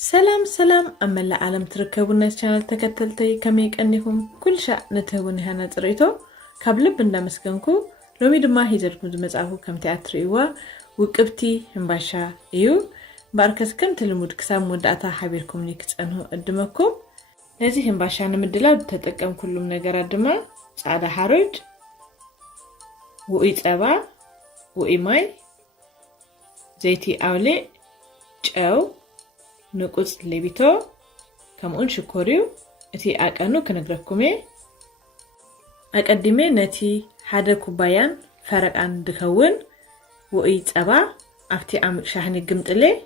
سلام سلام أما العالم تركبوا الناس channel تكتلتي كميك أنهم كل شيء نتهون هنا تريتو قبل بنا مسكنكو لو ميد ما هيجركم زمزعه كم تأثريوا وكبتي همباشا إيو باركس كم تلمود كسام مدعتا حبيركم نيكس أنه قدمكم هذه همباشا نمدلا تتكم كل من نجار الدماء سعادة حرج وإيت أبا وإيماي زيتي أولي أو نقص لبيتو كمون شكوريو اتي اقانو كنغركمي اقدمي نتي حدا كوبايان فرقان دكون وإي صبا افتي عمق شاحني قمطلي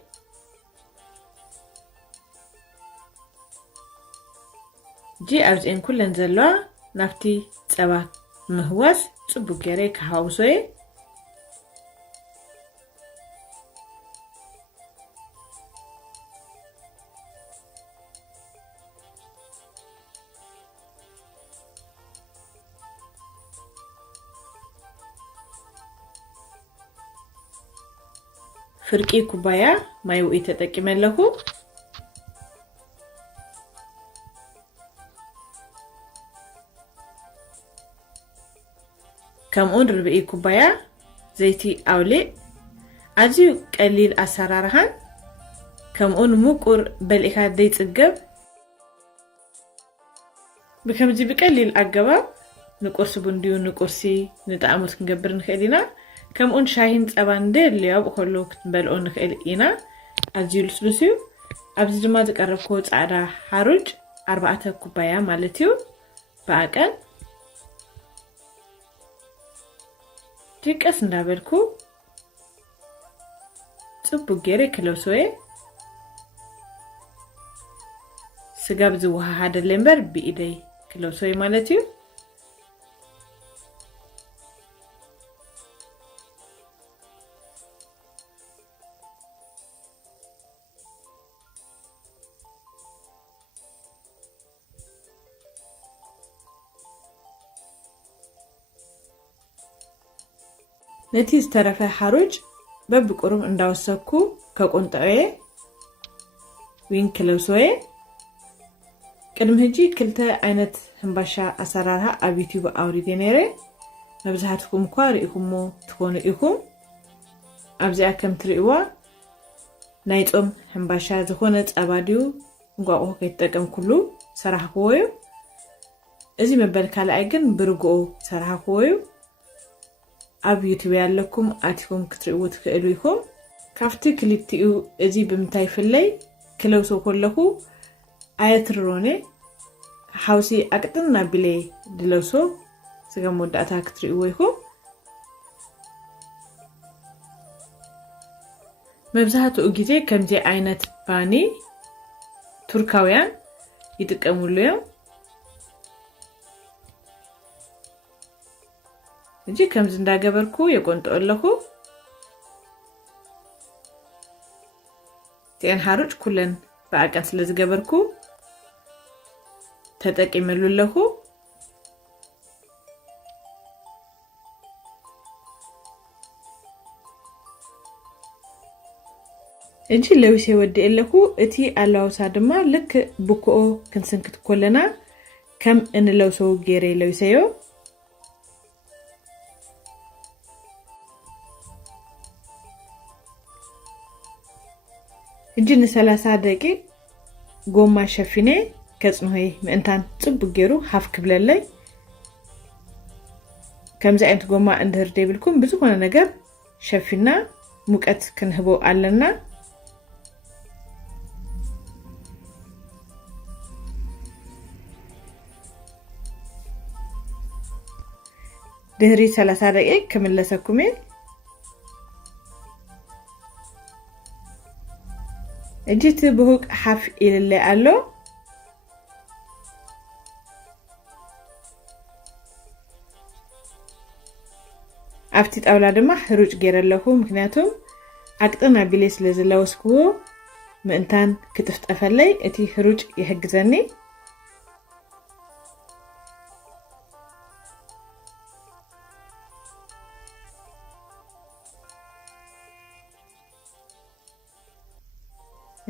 جي ارزين كلن زلوا نفتي صبا مهواس صبو غيري كهاوسوي فرقي كوبايا ماي وإي تتقيملهو كمون ربعي كوبايا زيتي أولي أزيو قليل أسرارهان كمون مقر بلإخا دي تقب بكم بقليل أقبا نقرس بنديو نقرسي نتعامل كنقبر نخيلنا كمون شاهين صبان دير بخلو كتنبلعو نخيل إينا أزيو لسلسيو أبز دما تقربكو ጻዕዳ حروج 4 كوبايا مالتيو بأقل دقس እንዳበልኩ ጽቡቅ ገሬ ክለውሶዬ ስጋብ ዝወሃሃደ ለምበር ብኢደይ ክለውሶዬ ማለት እዩ نتي استرفع حروج بب قرم انداوسكو كقنطعيه وين كلوسويه قدم هجي كلتا عينت همباشا اسرارها اب يوتيوب اوريدي نيري مبزحتكم كواريكمو تكونو ايكم ابزا كم تريوا نايطوم همباشا زخونه صباديو انقاقو كيتطقم كله سراحكويو ازي مبل كالاي كن برغو سراحكويو اب يوتيوب يالكم اتكم كتريو تخيلو يكم كافتي كليبتيو ازي بمتاي فلي كلوسو كلهو ايتروني حاوسي اقطنا بلي دلوسو سغمو داتا كتريو يكم مبزحاتو غيزي كمزي عينت باني تركاويان يتقمولو نجي كم زندا جبركو يقنطو لهو تين حروج كلن باقان سلاز جبركو تتقيملو لهو انجي لويسي ودي لهو اتي الاوسا دما لك بكو كنسنكت كلنا كم ان لوسو غيري لويسيو اجن 30 دقيقه ጎማ ሸፍኔ ከጽንሆይ ምእንታን ጽቡቅ ገይሩ ሃፍ ክብለለይ ከምዚ አይነት ጎማ እንድህር ደብልኩም ብዙ ሆነ ነገር ሸፍና ሙቀት ክንህቦ አለና ድህሪ 30 ደቂቃ ከመለሰኩሜ እጅት በሁቅ ሓፍ ኢልለ አሎ አፍቲ ጣውላ ድማ ሕሩጭ ገይረለሁ ምክንያቱም አቅጥና ቢሌ ስለዝለወስኩዎ ምእንታን ክትፍጠፈለይ እቲ ሕሩጭ ይሕግዘኒ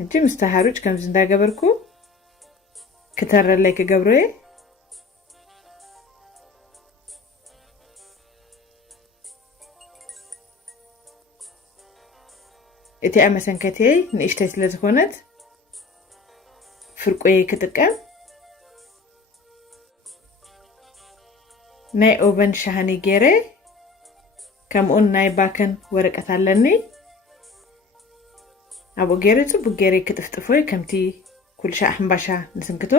እጂ ሕጂ مستحاروች ከምዝ እንዳገበርኩ ከተረለይ ከገብሮዬ እቲ አመሰንከተይ ንእሽተይ ስለዝኾነት ፍርቆዬ ክጥቀም ናይ ኦቨን ሻሃኒ ገይረ ከምኡን ናይ ባከን ወረቀት ኣለኒ አቦ ገይረ ጽቡቅ ገይረ ክትፍጥፎይ ከምቲ ኩልሻ ሕምባሻ ንስንክቶ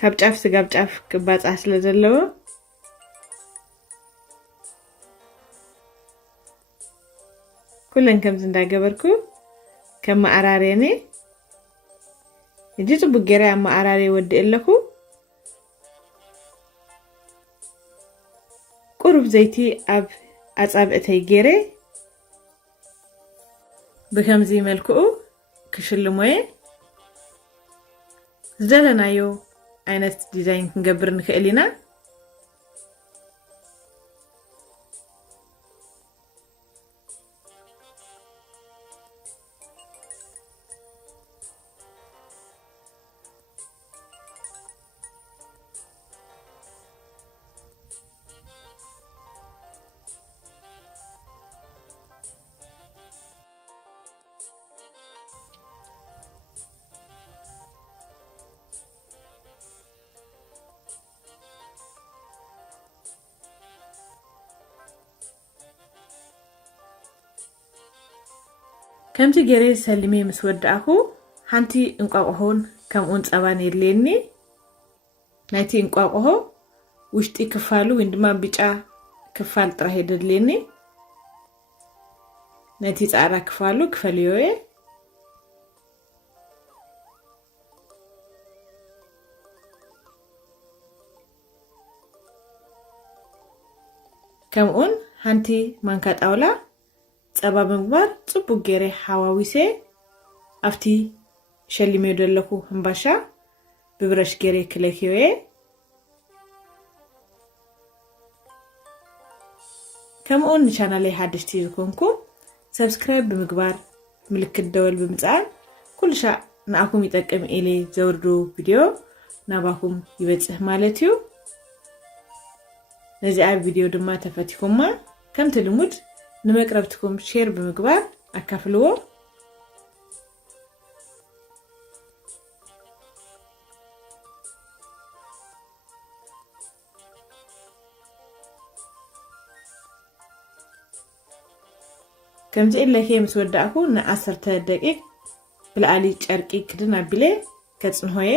ካብ ጫፍ ስጋብ ጫፍ ክባጻሕ ስለ ዘለዎ ኩለን ከምዝ እንዳገበርኩ ከም ማዕራሬኔ እጂ ጽቡቅ ገይረ ማዕራሬ ወዲ ኣለኹ ቁሩብ ዘይቲ ኣብ ኣጻብዕተይ ገይረ ብከምዚ መልክኡ ክሽልሞየ ዝደለናዮ አይነት ዲዛይን ክንገብር ንክእል ኢና ከምቲ ገይረ ሰሊሜ ምስ ወዳእኹ ሓንቲ እንቋቁሖን ከምኡን ጸባን የድልየኒ ናይቲ እንቋቁሖ ውሽጢ ክፋሉ ወይ ድማ ቢጫ ክፋል ጥራሕ የድልየኒ ናይቲ ጻዕዳ ክፋሉ ክፈልዮየ ከምኡን ሓንቲ ማንካ ጣውላ ጸባ ምግባር ጽቡቅ ገይረ ሓዋዊሴ ኣብቲ ሸሊሜ ደለኩ ሕምባሻ ብብረሽ ገይረ ክለክዮየ ከምኡን ቻናለይ ሓድሽቲ ዝኮንኩ ሰብስክራይብ ብምግባር ምልክት ደወል ብምጽኣን ኩልሻ ንኣኩም ይጠቅም ኢለ ዘውርዱ ቪድዮ ናባኩም ይበጽሕ ማለት እዩ ነዚ ኣብ ቪድዮ ድማ ተፈቲኩማ ከምቲ ልሙድ ንመቅረብትኩም ሼር ብምግባር አካፍልዎ ከምዚ ኢለከ ምስ ወዳእኩ ን10 ደቂቅ ብላዕሊ ጨርቂ ክድን ኣቢለ ከጽንሆየ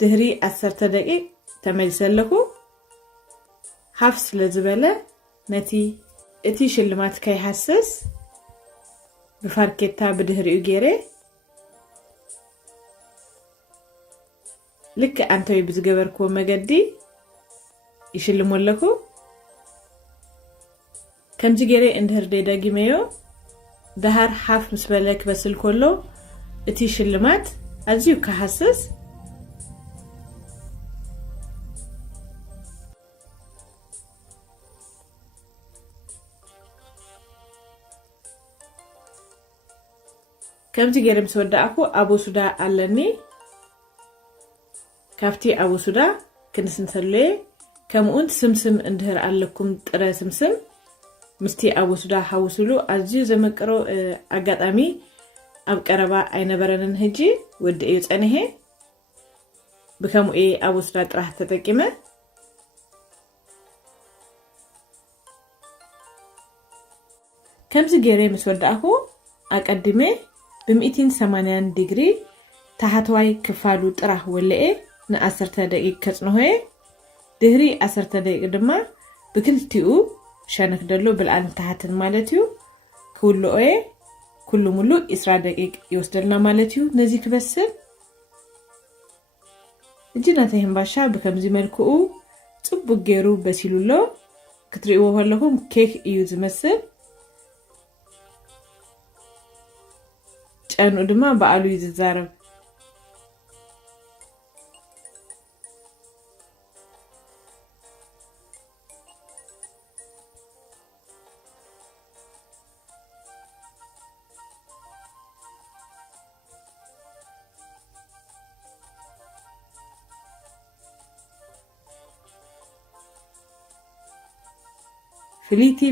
ድህሪ 10 ደቂቅ ተመልሰለኩ ሃፍ ስለዝበለ ነቲ እቲ ሽልማት ከይሐስስ ብፋርኬታ ብድህሪኡ ገይረ ልክ አንተይ ብዝገበርኩ መገዲ ይሽልሞለኩ ከምዚ ገይረ እንድህር ደዳጊመዮ ዳሃር ሃፍ ምስበለ ክበስል ኮሎ እቲ ሽልማት ኣዝዩ ከሐስስ ከምዚ ገይረ ምስ ወዳእኩ አቦሱዳ ኣለኒ ካፍቲ አቦሱዳ ክንስንሰለየ ከምኡን ስምስም እንድህር ኣለኩም ጥረ ስምስም ምስቲ አቦሱዳ ሓውስሉ ኣዝዩ ዘመቀሮ ኣጋጣሚ ኣብ ቀረባ ኣይነበረንን ሕጂ ወዲኡ ጸንሄ ብከምኡ አቦሱዳ ጥራሕ ተጠቂመ ከምዚ ገይረ ምስ ወዳእኩ ኣቀድሜ ب180 ዲግሪ ታሕተዋይ ክፋሉ ጥራሕ ወለኤ ን10 ደቂቅ ከጽንሆየ ድህሪ 10 ደቂቅ ድማ ብክልቲኡ ሸነክ ደሎ ብልዓን ታሕትን ማለት እዩ ክውልኦየ ኩሉ ሙሉ 20 ደቂቅ ይወስደልና ማለት እዩ ነዚ ክበስል እጅናተይ ሕምባሻ ብከምዚ መልክኡ ጽቡቅ ገይሩ በሲሉሎ ክትሪእዎ ከለኹም ኬክ እዩ ዝመስል ጨኑ ድማ በአሉ ይዝዛረብ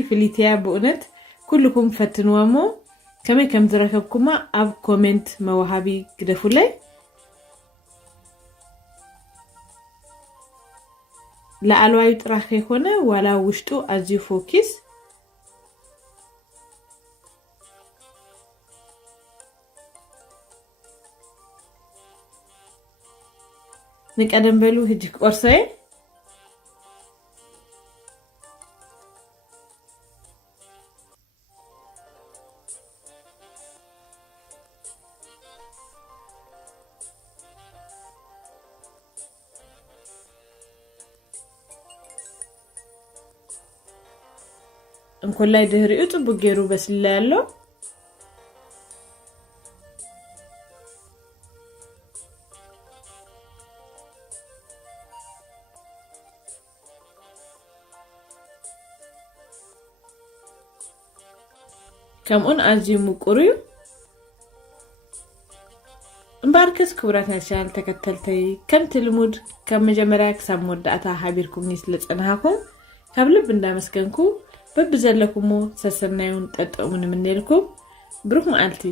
ፍሊቲያ በእውነት ኩልኩም ፈትንዋሞ ከመይ ከም ዝረከብኩማ ኣብ ኮሜንት መዋሃቢ ግደፉለይ ለአልዋዩ ጥራኽ ይኾነ ዋላ ውሽጡ ኣዝዩ ፎኪስ ንቀደም በሉ ህጅ ቆርሰይ እንኮላይ ድህሪኡ ጽቡቅ ገይሩ በስላ ያለው ከምኡን ኣዝዩ ምቁር እዩ እምባርከስ ክብራት ናሽናል ተከተልተይ ከምቲ ልሙድ ከም መጀመርያ ክሳብ መወዳእታ ሓቢርኩም ስለጸናሃኩም ካብ ልብ እንዳመስገንኩ በብዘለኩሞ ሰሰናዩን ጠጠሙን ምንልኩም ብሩክ መዓልቲ